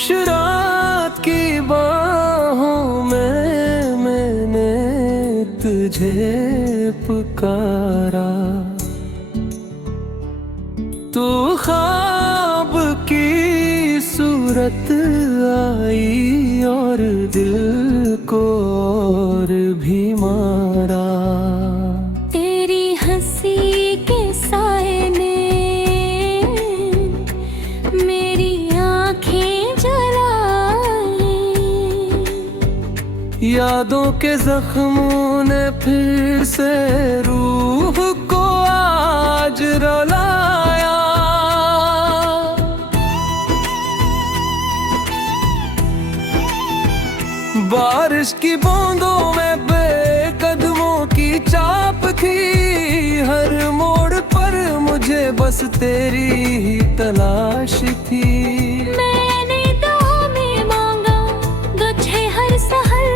खामोश रात की बाहों में मैंने तुझे पुकारा। तू ख्वाब की सूरत आई और दिल को और भी मारा। तेरी हंसी के साए ने मेरी आँखें जलाई। यादों के जख्मों ने फिर से रूह को आज रुलाया। बारिश की बूंदों में बेकदमों की चाप थी। हर मोड़ पर मुझे बस तेरी ही तलाश थी। मैंने दुआ में मांगा तुझे हर सहर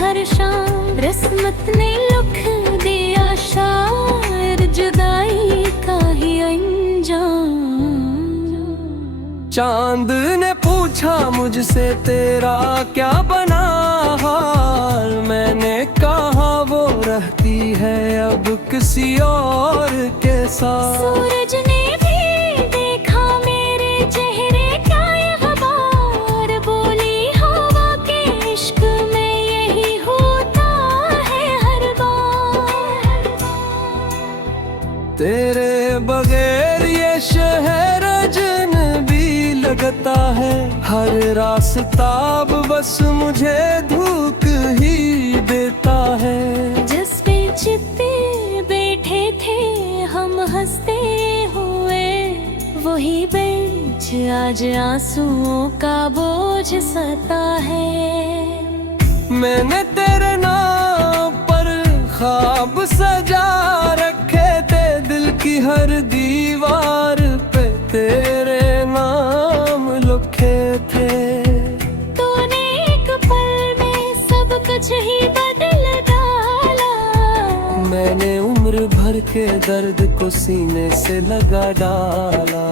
हर शाम। किस्मत ने लिख दिया शायद जुदाई का ही अंजाम। चांद ने पूछा मुझसे तेरा क्या बना हाल। मैंने कहा वो रहती है अब किसी और के साथ। सूरज ने भी देखा मेरे चेहरे का ये ग़बार। बोली हवा के इश्क में यही होता है हर बार। तेरे बगैर ये शहर अजनबी लगता है। हर रास्ता बस मुझे धूप ही देता है। जिस पे चित्ते बैठे थे हम हंसते हुए, वही बेंच आज आंसुओं का बोझ सता है। मैंने तेरे नाम पर ख्वाब सजा रखे थे। दिल की हर दीवार पे तेरे नाम लिखे थे। तूने एक पल में सब कुछ ही बदल डाला। मैंने उम्र भर के दर्द को सीने से लगा डाला।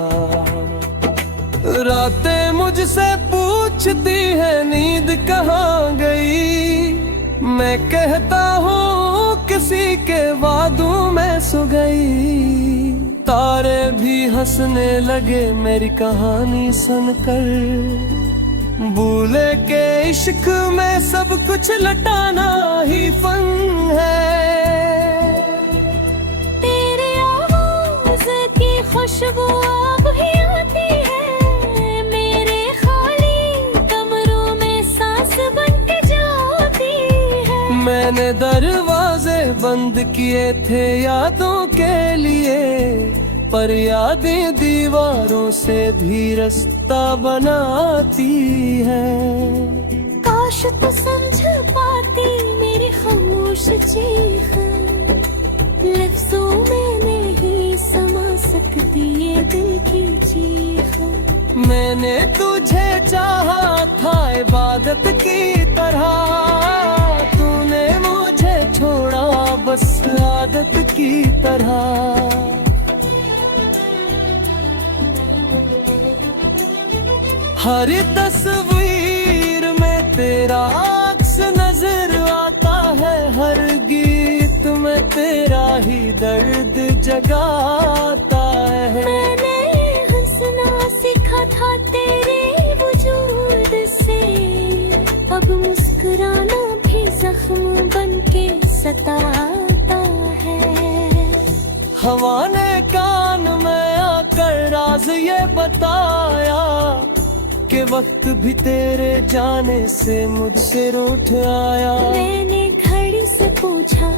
रातें मुझसे पूछती है नींद कहाँ गई। मैं कहता हूँ किसी के वादों में सो गई। तारे भी हंसने लगे मेरी कहानी सुनकर। भूले के इश्क में सब कुछ लटाना ही फन है। तेरे आवाज़ की खुशबू अब ही आती है। मेरे खाली कमरों में सांस बन के जाती है। मैंने दरवाजे बंद किए थे यादों के लिए। पर यादें दीवारों से भी रास्ता बनाती है। काश तू समझ पाती मेरी खामोश चीख। लफ्ज़ों में नहीं समा सकती ये दिल की चीख। मैंने तुझे चाहा था इबादत की तरह। तूने मुझे छोड़ा बस आदत की तरह। हर तस्वीर में तेरा अक्स नजर आता है। हर गीत में तेरा ही दर्द जगाता है। मैंने हंसना सीखा था तेरे वजूद से। अब मुस्कुराना भी जख्म बन के सताता है। हवा ने कान में आकर राज ये बताया कि वक्त भी तेरे जाने से मुझसे रूठ आया। मैंने घड़ी से पूछा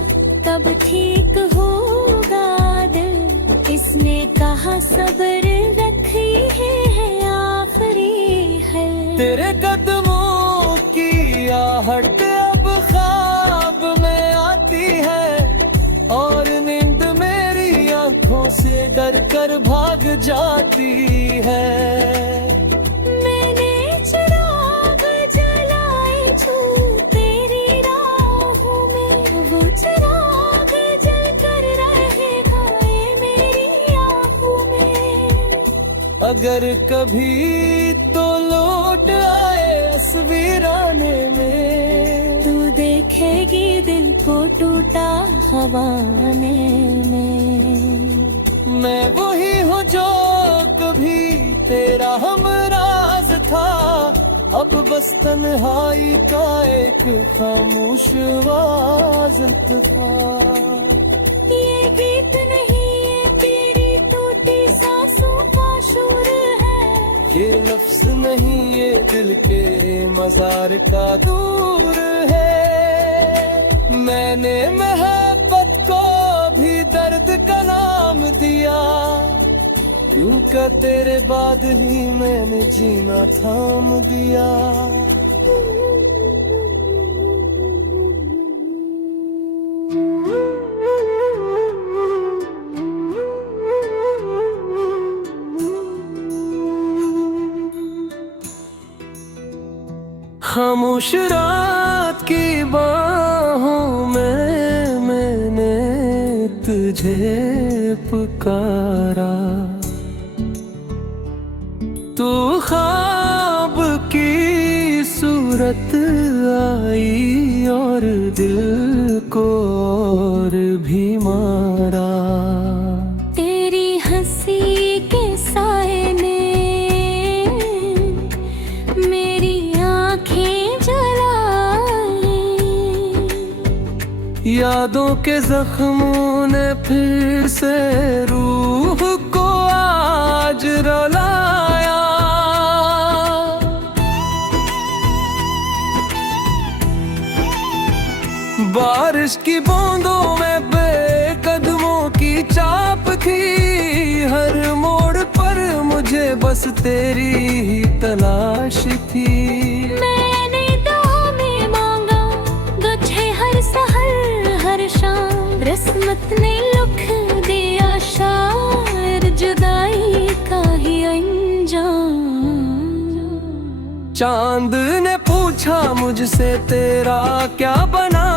कब ठीक होगा दिल। इसने कहा सब्र रखी है आखिरी है। तेरे कदमों की आहट अब ख्वाब में आती है। और नींद मेरी आंखों से डर कर भाग जाती है। अगर कभी तो लौट आ वीराने में। तू देखेगी दिल को टूटा हवाने में। मैं वही हूँ जो कभी तेरा हमराज था, अब बस तन्हाई का एक खामोश वाज़त था। ये गीत नहीं, ये तेरी टूटी सांसों का शोर है। ये लफ्ज नहीं, ये दिल के मजार का दूर है। मैंने मोहब्बत को भी दर्द का नाम दिया, क्यों का तेरे बाद ही मैंने जीना थाम दिया। खामोश रात की बाहों में मैंने तुझे पुकारा, तू ख्वाब की सूरत आई और दिल को और भी मारा। तेरी हंसी के साए ने मेरी आँखें जलाई, यादों के जख्मों ने फिर से रूह को आज रुलाया। बारिश की बूंदों में बेकदमों की चाप थी, हर मोड़ पर मुझे बस तेरी ही तलाश थी। मैंने दुआ में मांगा तुझे हर सहर हर शाम, किस्मत ने लिख दिया शायर जुदाई का ही अंजाम। चांद ने पूछा मुझसे तेरा क्या बना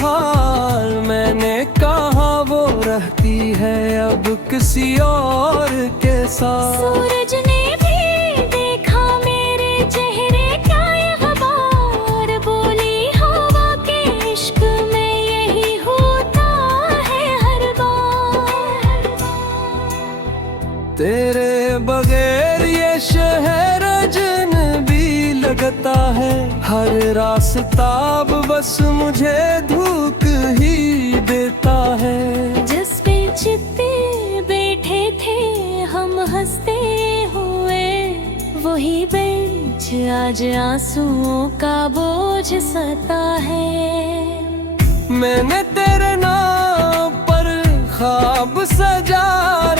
हाल, मैंने कहा वो रहती है अब किसी और के साथ। सूरज ने भी देखा मेरे चेहरे क्या ये ख़बर, बोली हवा के इश्क में यही होता है हर बार। तेरे बगैर ये शहर अजनबी लगता है, हर रास्ता बस मुझे धूप ही देता है। जिस पे चित्ते बैठे थे हम हंसते हुए, वही बेंच आज आंसुओं का बोझ सता है। मैंने तेरे नाम पर ख्वाब सजा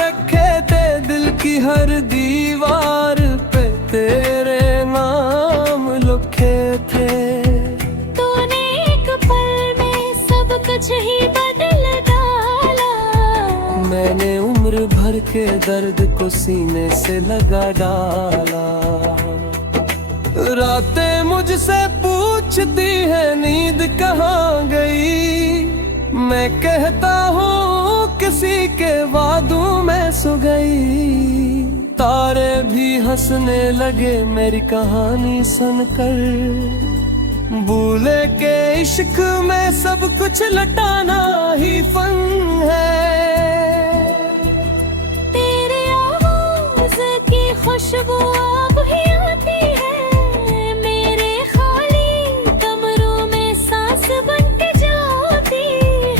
रखे थे, दिल की हर दीवार पे तेरे नाम लिखे थे। तूने एक पल में सब कुछ ही बदल डाला, मैंने उम्र भर के दर्द को सीने से लगा डाला। रातें मुझसे पूछती है नींद कहाँ गई, मैं कहता हूँ किसी के वादों में सो गई। तारे भी हंसने लगे मेरी कहानी सुनकर, भूले के इश्क में सब कुछ लटाना ही फन है। तेरे आवाज़ की खुशबू अब ही आती है, मेरे खाली कमरों में सांस बन के जाती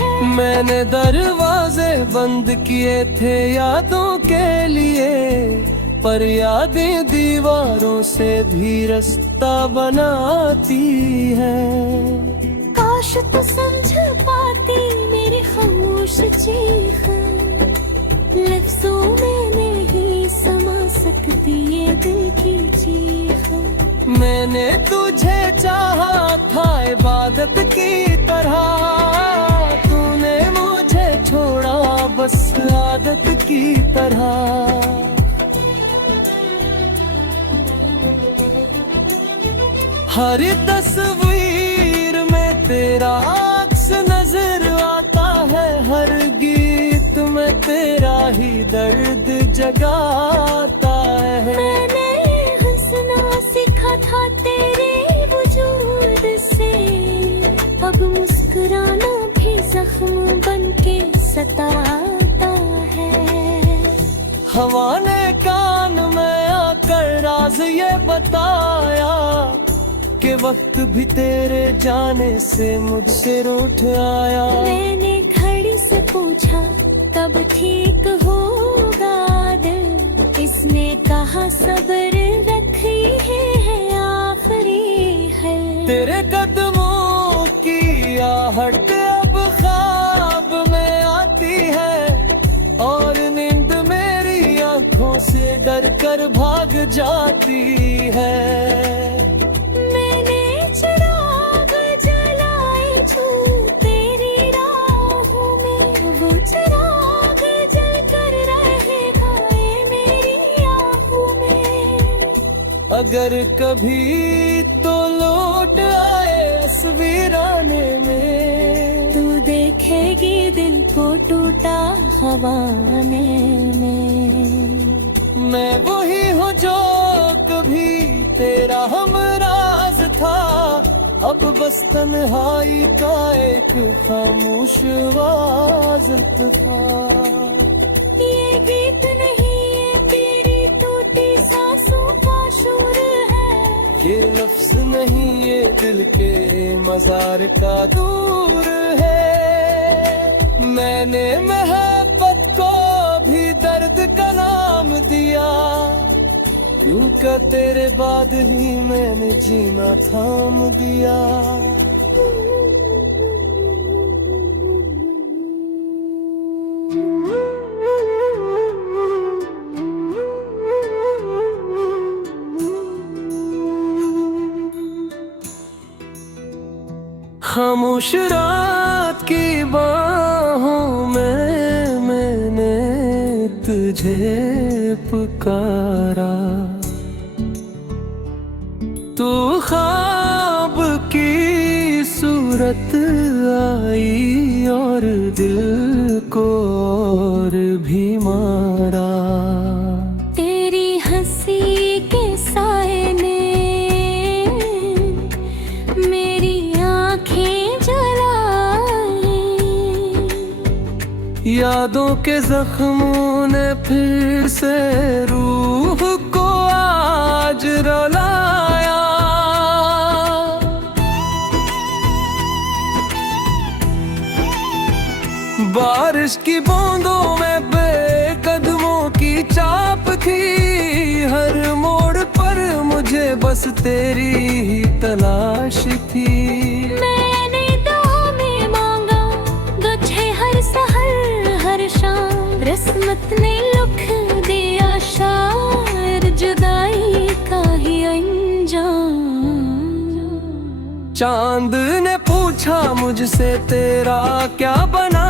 है। मैंने दरवाजे बंद किए थे यादों के लिए, पर यादें दीवारों से भी रास्ता बनाती है। काश तू समझ पाती मेरी खामोश चीख, लफ्जों में नहीं समा सकती ये दिल की चीख। मैंने तुझे चाहा था इबादत की तरह, तूने मुझे छोड़ा बस आदत की तरह। हर तस्वीर में तेरा अक्स नजर आता है, हर गीत में तेरा ही दर्द जगाता है। मैंने हंसना सीखा था तेरे वजूद सताता है। हवा ने कान में आकर राज ये बताया कि वक्त भी तेरे जाने से मुझसे रूठ आया। मैंने घड़ी से पूछा कब ठीक होगा दिल, इसने कहा सब्र रखी है आखिरी है। तेरे कदमों की आहट अब ख्वाब में आती है और नींद मेरी आंखों से डर कर भाग जाती है। मैंने चिराग जलाए छू तेरी राहों में, वो चिराग जल कर रहेगा ये मेरी आहों में। अगर कभी तो लौट आए तस्वीराने में, तू देखेगी दिल को टूटा हवाने में। मैं वही हूँ जो कभी तेरा हमराज था, अब बस तन्हाई का एक खामोश वाजत था। ये गीत नहीं ये तेरी टूटी सांसों का शोर है, ये लफ्ज नहीं ये दिल के मजार का दूर है। मैंने मोहब्बत को भी दर्द का नाम दिया, क्योंकि तेरे बाद ही मैंने जीना थाम दिया। खामोश रात की बाहों में मैंने तुझे पुकारा, तू ख्वाब की सूरत आई और दिल को और भी मारा। तेरी हंसी के साए ने मेरी आंखें जलाई, यादों के जख्मों ने फिर से रूह को आज रुलाया। बारिश की बूंदों में बेकदमों की चाप थी, हर मोड़ पर मुझे बस तेरी ही तलाश थी। मैंने दुआ में मांगा गुच्छे हर सहर हर शाम, किस्मत ने लिख दिया शायर जुदाई का ही अंजाम। चांद ने पूछा मुझसे तेरा क्या बना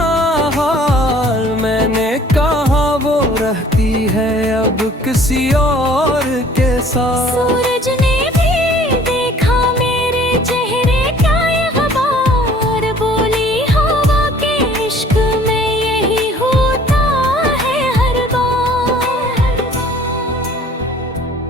हाल, मैंने कहा वो रहती है अब किसी और के साथ। सूरज ने भी देखा मेरे चेहरे क्या ये ख़बर, बोली हवा के इश्क में यही होता है हर बार।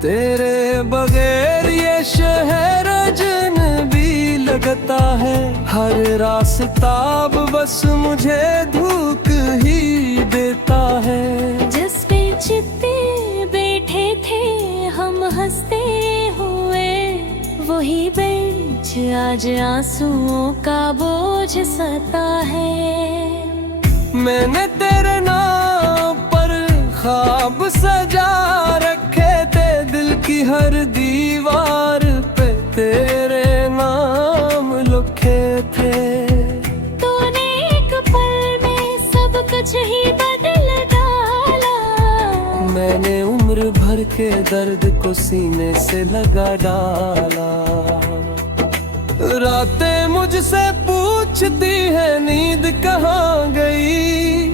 तेरे बगैर ये शहर अजनबी लगता है, हर रास्ता बस मुझे धूप ही देता है। जिस पे चित्ते बैठे थे हम हंसते हुए, वही बेंच आज आंसुओं का बोझ सता है। मैंने तेरे नाम पर ख्वाब सजा रखे थे, दिल की हर दीवार पे तेरे नाम लिखे थे। तूने एक पल में सब कुछ ही बदल डाला, मैंने उम्र भर के दर्द को सीने से लगा डाला। रातें मुझसे पूछती है नींद कहाँ गई,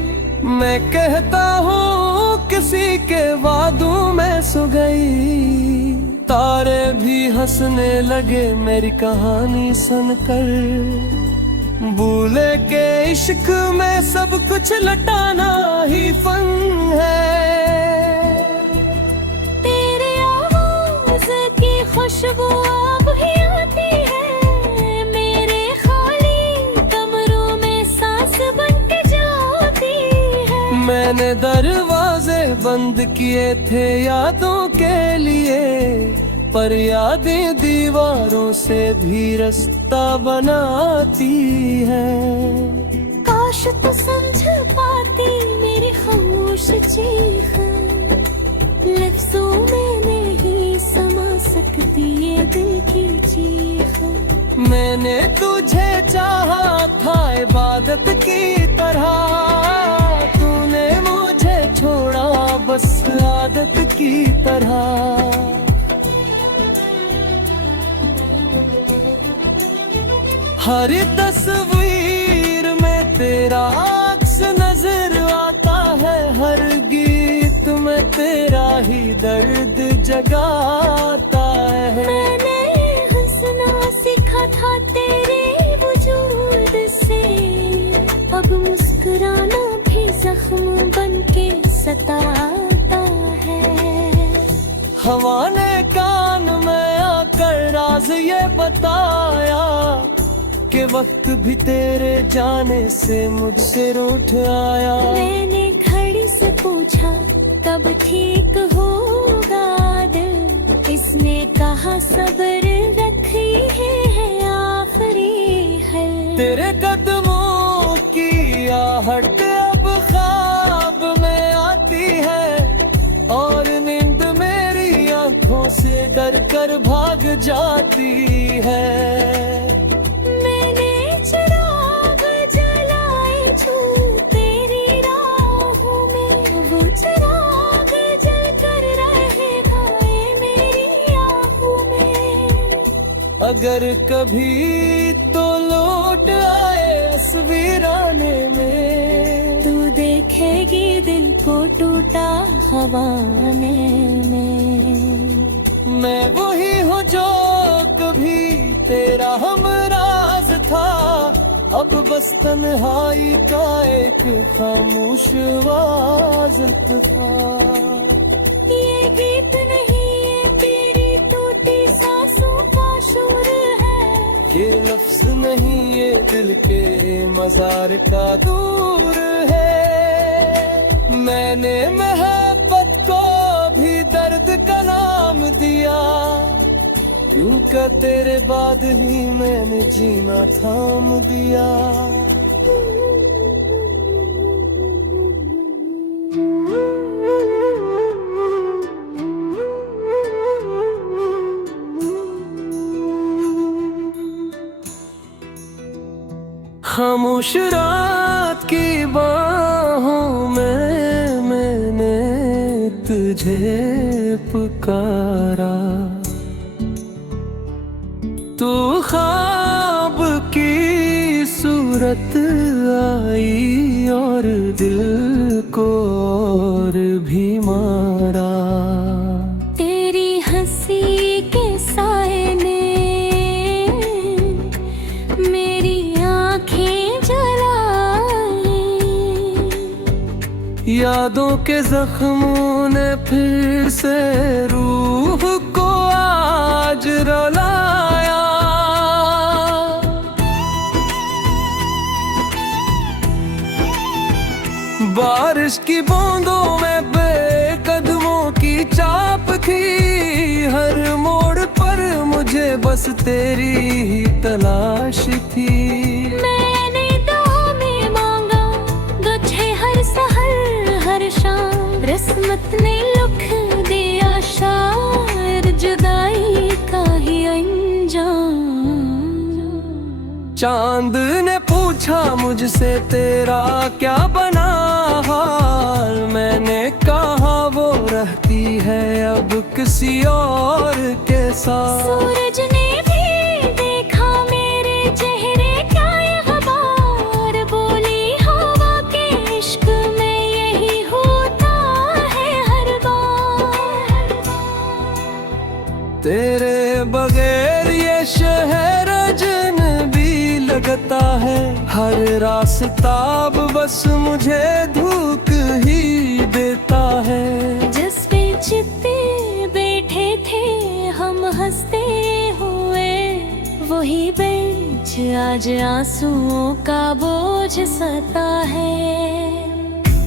मैं कहता हूँ किसी के वादों में सो गई। तारे भी हंसने लगे मेरी कहानी सुनकर, भूले के इश्क में सब कुछ लटाना ही फन है। तेरे आवाज़ की खुशबू अब ही आती है, मेरे खाली कमरों में सांस बन के जाती मैंने दरवाजे बंद किए थे यादों के लिए, पर यादें दीवारों से भी रास्ता बनाती है। काश तू समझ पाती मेरी खामोश चीख, लफ्जों में नहीं समा सकती ये दिल की चीख। मैंने तुझे चाहा था इबादत की तरह, तूने मुझे छोड़ा बस आदत की तरह। हर तस्वीर में तेरा अक्स नजर आता है, हर गीत में तेरा ही दर्द जगाता है। मैंने हंसना सीखा था तेरे वजूद से, अब मुस्कुराना भी जख्म बन के सताता है। हवा ने कान में आकर राज ये बताया कि वक्त भी तेरे जाने से मुझसे रूठ आया। मैंने घड़ी से पूछा कब ठीक होगा दिल, इसने कहा सब्र रखी है आखिरी है। तेरे कदमों की आहट अब ख्वाब में आती है, और नींद मेरी आंखों से डर कर भाग जाती है। मैंने चिराग जलाए छू तेरी राहों में, वो चिराग जल कर रहेगा ये मेरी आँखों में। अगर कभी तो लौट आए इस वीराने में, तू देखेगी दिल को टूटा हवाने में। मैं वही हूँ जो कभी तेरा हमराज था, अब बस तन्हाई का एक खामोश वाज़त था। ये गीत नहीं ये तेरी टूटी सांसों का शोर है, ये लफ्ज नहीं ये दिल के मजार का दूर है। मैंने मोहब्बत को भी दर्द का नाम दिया, क्यों का तेरे बाद ही मैंने जीना थाम दिया। खामोश रात की बाहों में मैंने तुझे पुकारा, तू ख्वाब की सूरत आई और दिल को और भी मारा। तेरी हंसी के साए ने मेरी आँखें जलाई, यादों के जख्मों ने फिर से रूह को आज रुलाया। बारिश की बूंदों में बेकदमों की चाप थी, हर मोड़ पर मुझे बस तेरी ही तलाश थी। मैंने दुआ में मांगा तुझे हर सहर हर शाम, किस्मत ने लिख दिया शायद जुदाई का ही अंजाम। चांद ने पूछा मुझसे तेरा क्या बना हाल, मैंने कहा वो रहती है अब किसी और के साथ। सूरज ने भी देखा मेरे चेहरे क्या ये खबर, बोली हवा के इश्क में यही होता है हर बार। तेरे बगैर ये शहर अजनबी लगता है, हर रास्ता अब बस मुझे धूप ही देता है। जिस पे चित्ते बैठे थे हम हंसते हुए, वही बेंच आज आंसुओं का बोझ सता है।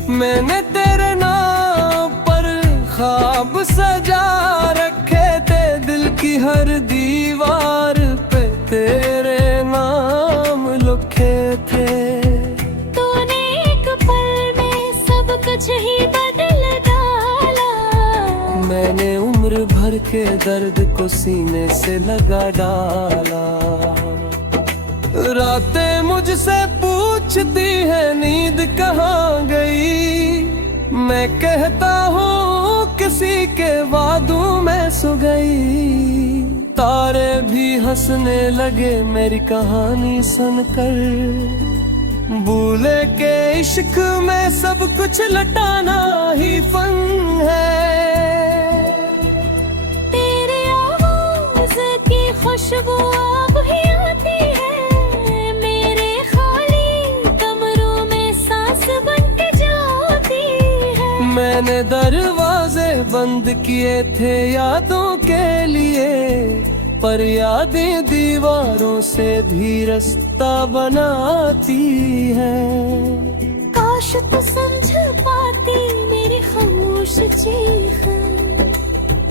मैंने तेरे नाम पर ख्वाब सजा रखे थे, दिल की हर दीवार पे तेरे नाम लिखे थे। तूने एक पल में सब कुछ ही बदल डाला, मैंने उम्र भर के दर्द को सीने से लगा डाला। रातें मुझसे पूछती है नींद कहाँ गई, मैं कहता हूँ किसी के वादों में सो गई। तारे भी हंसने लगे मेरी कहानी सुनकर, भूले के इश्क में सब कुछ लटाना ही फन है। तेरे आवाज़ की खुशबू अब ही आती है, मेरे खाली कमरों में सांस बन के जाती है। मैंने दरवाजे बंद किए थे यादों के लिए, पर यादें दीवारों से भी रास्ता बनाती है। काश तू समझ पाती मेरी खामोश चीख,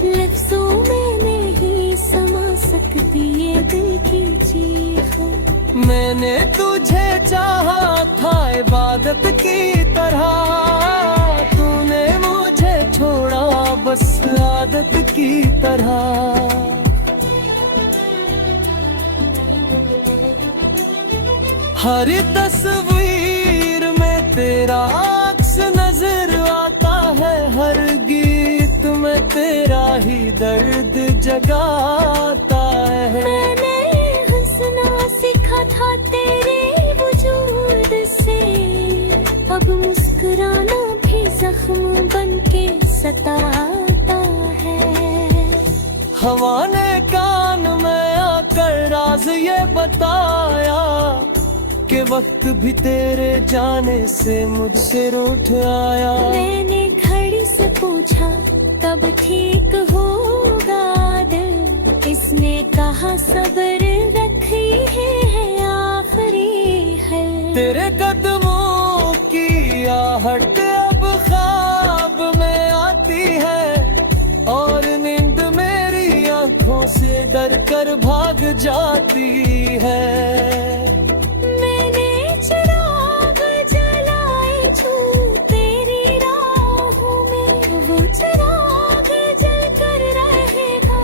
लफ्जों में नहीं समा सकती ये दिल की चीख। मैंने तुझे चाहा था इबादत की तरह, तूने मुझे छोड़ा बस आदत की तरह। हर तस्वीर में तेरा अक्स नजर आता है, हर गीत में तेरा ही दर्द जगाता है। मैंने हंसना सीखा था तेरे वजूद से, अब मुस्कुराना भी जख्म बन के सताता है। हवा ने कान में आकर राज ये बताया कि वक्त भी तेरे जाने से मुझसे रूठ आया। मैंने घड़ी से पूछा कब ठीक होगा दिल, इसने कहा सब्र रखी है आखिरी है। तेरे कदमों की आहट अब ख्वाब में आती है, और नींद मेरी आंखों से डर कर भाग जाती है। चिराग जलाए छू तेरी राहों में, वो चिराग जल कर रहेगा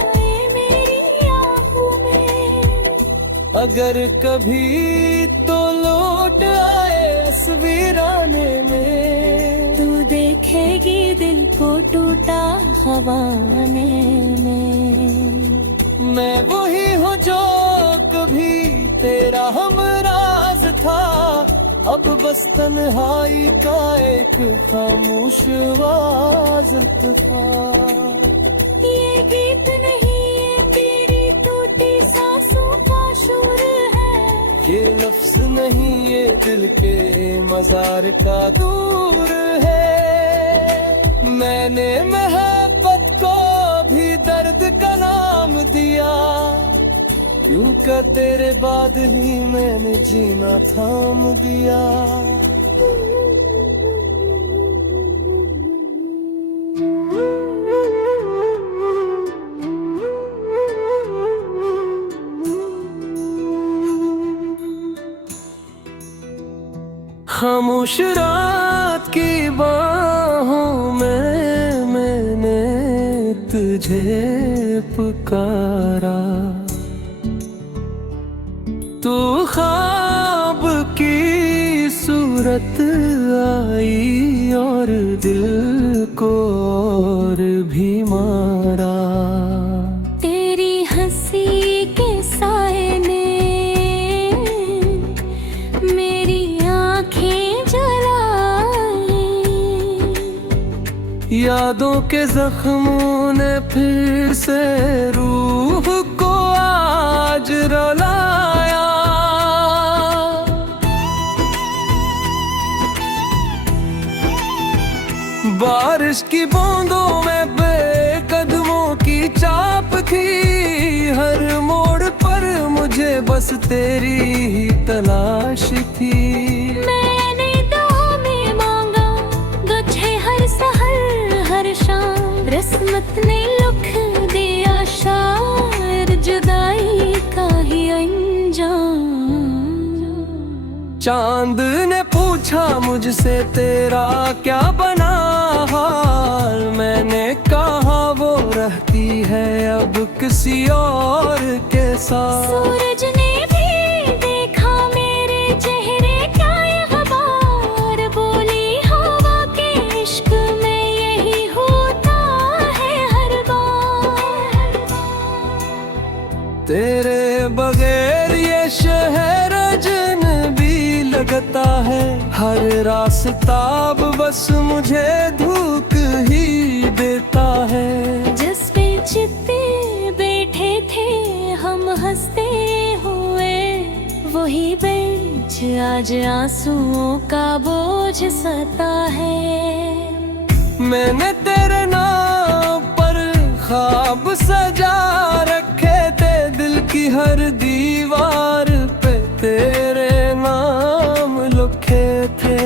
मेरी आँखों में। अगर कभी तो लौट आए तस्वीराने में, तू देखेगी दिल को टूटा हवाने में। मैं वही हूँ जो कभी तेरा हमराज था, अब बस तन्हाई का एक खामोश वाज़त था। ये गीत नहीं ये तेरी टूटी सांसों का शोर है, ये लफ्ज नहीं ये दिल के मजार का दूर है। मैंने मोहब्बत को भी दर्द का नाम दिया, क्योंकि तेरे बाद ही मैंने जीना थाम दिया। खामोश रात की बाहों में मैंने तुझे पुकारा, तू ख्वाब की सूरत आई और दिल को और भी मारा। तेरी हंसी के साए ने मेरी आँखें जलाई, यादों के जख्मों ने फिर से रूह को आज रुलाया। बारिश की बूंदों में बेकदमों की चाप थी, हर मोड़ पर मुझे बस तेरी ही तलाश थी। मैंने दुआ में मांगा चांद ने पूछा मुझसे तेरा क्या बना हाल, मैंने कहा वो रहती है अब किसी और के साथ। सूरज ने भी देखा मेरे चेहरे क्या ये खबर, बोली हवा के इश्क में यही होता है हर बार। तेरे बगैर ये शहर अजनबी लगता है, हर रास्ता अब बस मुझे धूप ही देता है। जिस पे चित्ते बैठे थे हम हंसते हुए, वही बेंच आज आंसुओं का बोझ सता है। मैंने तेरे नाम पर ख्वाब सजा रखे थे, दिल की हर दीवार पे तेरे नाम लिखे थे।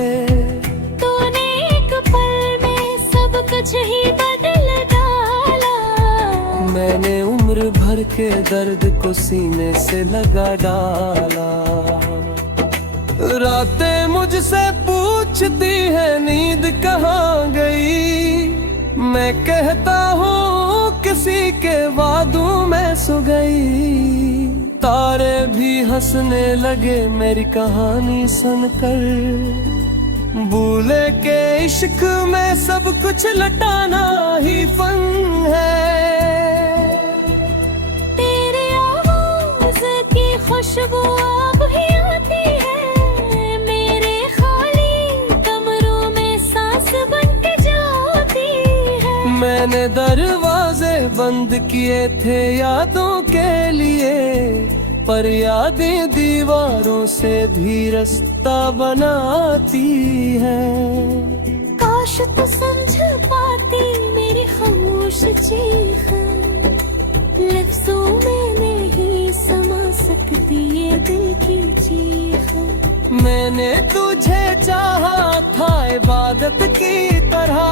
तूने एक पल में सब कुछ ही बदल डाला, मैंने उम्र भर के दर्द को सीने से लगा डाला। रातें मुझसे पूछती है नींद कहाँ गई, मैं कहता हूँ किसी के वादों में सो गई। तारे भी हंसने लगे मेरी कहानी सुनकर, भूले के इश्क में सब कुछ लटाना ही फन है। तेरे आवाज की खुशबू अब ही आती है, मेरे खाली कमरों में सांस बन के जाती है। मैंने दरवाजे बंद किए थे यादों के लिए, पर यादें दीवारों से भी रास्ता बनाती है। काश तू समझ पाती मेरी खामोश चीख, लफ्जों में नहीं समा सकती ये दिल की चीख। मैंने तुझे चाहा था इबादत की तरह,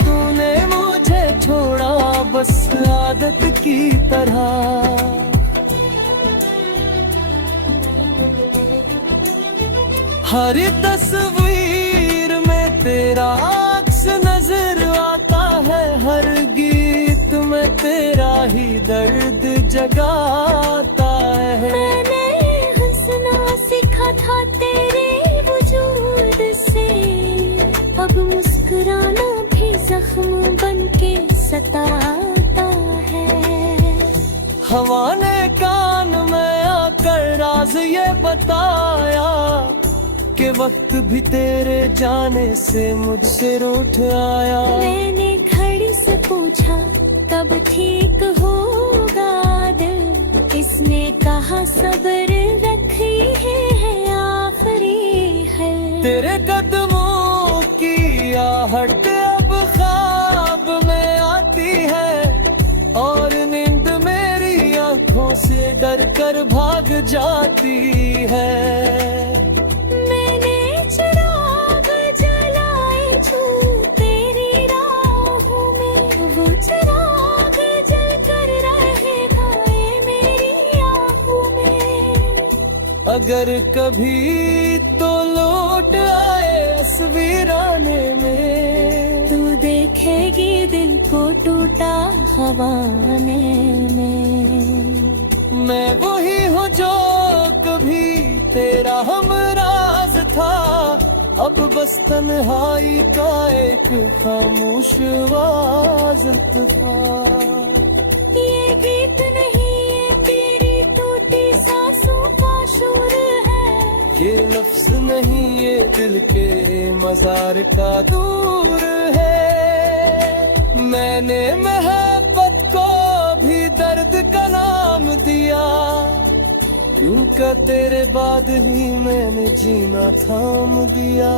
तूने मुझे छोड़ा बस आदत की तरह। हर तस्वीर में तेरा अक्स नजर आता है, हर गीत में तेरा ही दर्द जगाता है। मैंने हंसना सीखा था तेरे वजूद से, अब मुस्कुराना भी जख्म बन के सताता है। हवा ने कान में आकर राज ये बताया कि वक्त भी तेरे जाने से मुझसे रूठ आया। मैंने घड़ी से पूछा कब ठीक होगा दिल, किसने कहा सब्र रखी है आखिरी है। तेरे कदमों की आहट अब ख्वाब में आती है, और नींद मेरी आंखों से डर कर भाग जाती है। चिराग जलाए छू तेरी राहों में, वो चिराग जल कर रहेगा ये मेरी आँखों में। अगर कभी तो लौट आए तस्वीराने में, तू देखेगी दिल को टूटा हवाने में। मैं वही हूँ जो कभी तेरा हमराज था, अब बस तन्हाई का एक खामोश आवाज़ था। ये गीत नहीं ये तेरी टूटी सांसों का शोर है, ये लफ्ज नहीं ये दिल के मजार का दूर है। मैंने मोहब्बत को भी दर्द का नाम दिया, क्योंकि तेरे बाद ही मैंने जीना थाम दिया।